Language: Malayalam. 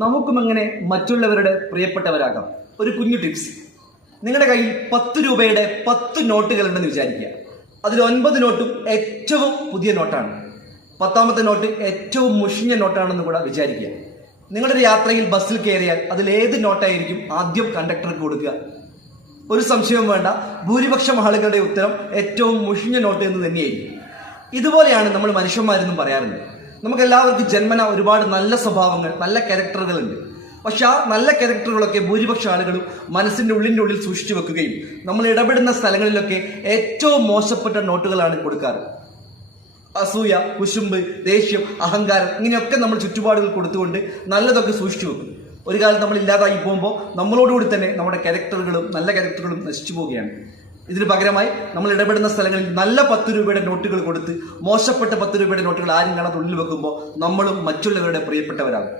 നമുക്കും എങ്ങനെ മറ്റുള്ളവരുടെ പ്രിയപ്പെട്ടവരാകാം. ഒരു കുഞ്ഞു ടിപ്സ്. നിങ്ങളുടെ കയ്യിൽ 10 രൂപയുടെ 10 നോട്ടുകൾ ഉണ്ടെന്ന് വിചാരിക്കുക. അതിൽ 9 നോട്ടും ഏറ്റവും പുതിയ നോട്ടാണ്. 10ാമത്തെ നോട്ട് ഏറ്റവും മുഷിഞ്ഞ നോട്ടാണെന്ന് കൂടെ വിചാരിക്കുക. നിങ്ങളുടെ യാത്രയിൽ ബസ്സിൽ കയറിയാൽ അതിൽ ഏത് നോട്ടായിരിക്കും ആദ്യം കണ്ടക്ടർക്ക് കൊടുക്കുക? ഒരു സംശയവും വേണ്ട, ഭൂരിപക്ഷം ആളുകളുടെ ഉത്തരം ഏറ്റവും മുഷിഞ്ഞ നോട്ട് എന്ന് തന്നെയായിരിക്കും. ഇതുപോലെയാണ് നമ്മൾ മനുഷ്യന്മാരെന്നും പറയാറുണ്ട്. നമുക്ക് എല്ലാവർക്കും ജന്മന ഒരുപാട് നല്ല സ്വഭാവങ്ങൾ, നല്ല ക്യാരക്ടറുകളുണ്ട്. പക്ഷെ ആ നല്ല ക്യാരക്ടറുകളൊക്കെ ഭൂരിപക്ഷ ആളുകളും മനസ്സിന്റെ ഉള്ളിൽ സൂക്ഷിച്ചു വെക്കുകയും നമ്മൾ ഇടപെടുന്ന സ്ഥലങ്ങളിലൊക്കെ ഏറ്റവും മോശപ്പെട്ട നോട്ടുകളാണ് കൊടുക്കാറ്. അസൂയ, കുശുമ്പ്, ദേഷ്യം, അഹങ്കാരം ഇങ്ങനെയൊക്കെ നമ്മൾ ചുറ്റുപാടുകൾ കൊടുത്തുകൊണ്ട് നല്ലതൊക്കെ സൂക്ഷിച്ചു വെക്കും. ഒരു കാലത്ത് നമ്മൾ ഇല്ലാതായി പോകുമ്പോൾ നമ്മളോടുകൂടി തന്നെ നമ്മുടെ ക്യാരക്ടറുകളും നല്ല ക്യാരക്ടറുകളും നശിച്ചു പോവുകയാണ്. ഇതിന് പകരമായി നമ്മൾ ഇടപെടുന്ന സ്ഥലങ്ങളിൽ നല്ല 10 രൂപയുടെ നോട്ടുകൾ കൊടുത്ത് മോശപ്പെട്ട 10 രൂപയുടെ നോട്ടുകൾ ആരും കാണാതെ ഉള്ളിൽ വെക്കുമ്പോൾ നമ്മളും മറ്റുള്ളവരുടെ പ്രിയപ്പെട്ടവരാകും.